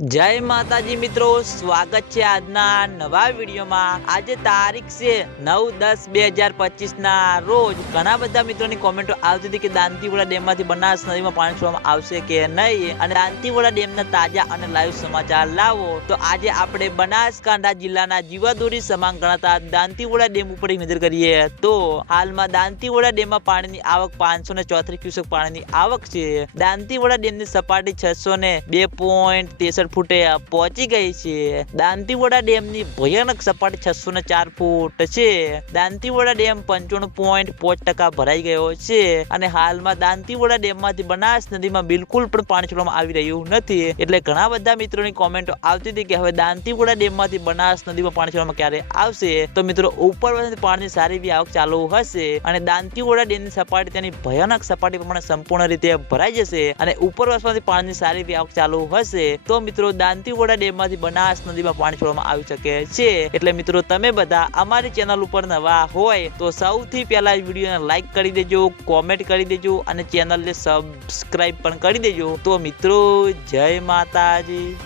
જય માતાજી મિત્રો, સ્વાગત છે આજના નવા વિડીયોમાં. આજે તારીખ છે નવ દસ બે હજાર પચીસ ના રોજ ઘણા બધા મિત્રોની કોમેન્ટો આવતી હતી કે દાંતીવાડા ડેમમાંથી બનાસ નદીમાં પાણી છોડવામાં આવશે કે નહીં? અને દાંતીવાડા ડેમના તાજા અને લાઈવ સમાચાર લાવો. તો આજે આપણે બનાસકાંઠા જિલ્લાના જીવાદોરી સમાન ગણાતા દાંતીવાડા ડેમ ઉપર નજર કરીએ તો હાલમાં દાંતીવાડા ડેમમાં પાણીની આવક પાંચસો ને ચોત્રીસ ક્યુસેક પાણીની આવક છે. દાંતીવાડા ડેમની સપાટી છસો ને બે પોઈન્ટ ત્રેસઠ ફૂટે, પહોંચી ગઈ છે. દાંતીવાડા ડેમની ભયાનક સપાટી છસો ને ચાર ફૂટ છે. દાંતીવાડા ડેમ પંચાણું પોઈન્ટ પાંચ ટકા ભરાઈ ગયો છે અને હાલમાં દાંતીવાડા ડેમમાંથી બનાસ નદીમાં બિલકુલ પણ પાણી છોડવામાં આવી રહ્યું નથી. એટલે ઘણા બધા મિત્રોની કોમેન્ટો આવતી હતી કે હવે દાંતીવાડા ડેમમાંથી બનાસ નદીમાં પાણી છોડવામાં ક્યારે આવશે? તો મિત્રો ઉપર પાણીની સારી એવી આવક ચાલુ હશે અને દાંતીવાડા ડેમની સપાટી તેની ભયાનક સપાટી પ્રમાણે સંપૂર્ણ રીતે ભરાઈ જશે અને ઉપરવાસમાંથી પાણીની સારી એવી આવક ચાલુ હશે. તો મિત્રો દાંતીવાડા ડેમમાંથી બનાસ નદીમાં પાણી છોડવામાં આવી શકે છે. એટલે મિત્રો, તમે બધા અમારી ચેનલ ઉપર નવા હોય તો સૌથી પહેલા વિડીયોને લાઈક કરી દેજો, કોમેન્ટ કરી દેજો અને ચેનલને સબસ્ક્રાઈબ પણ કરી દેજો. તો મિત્રો, જય માતાજી.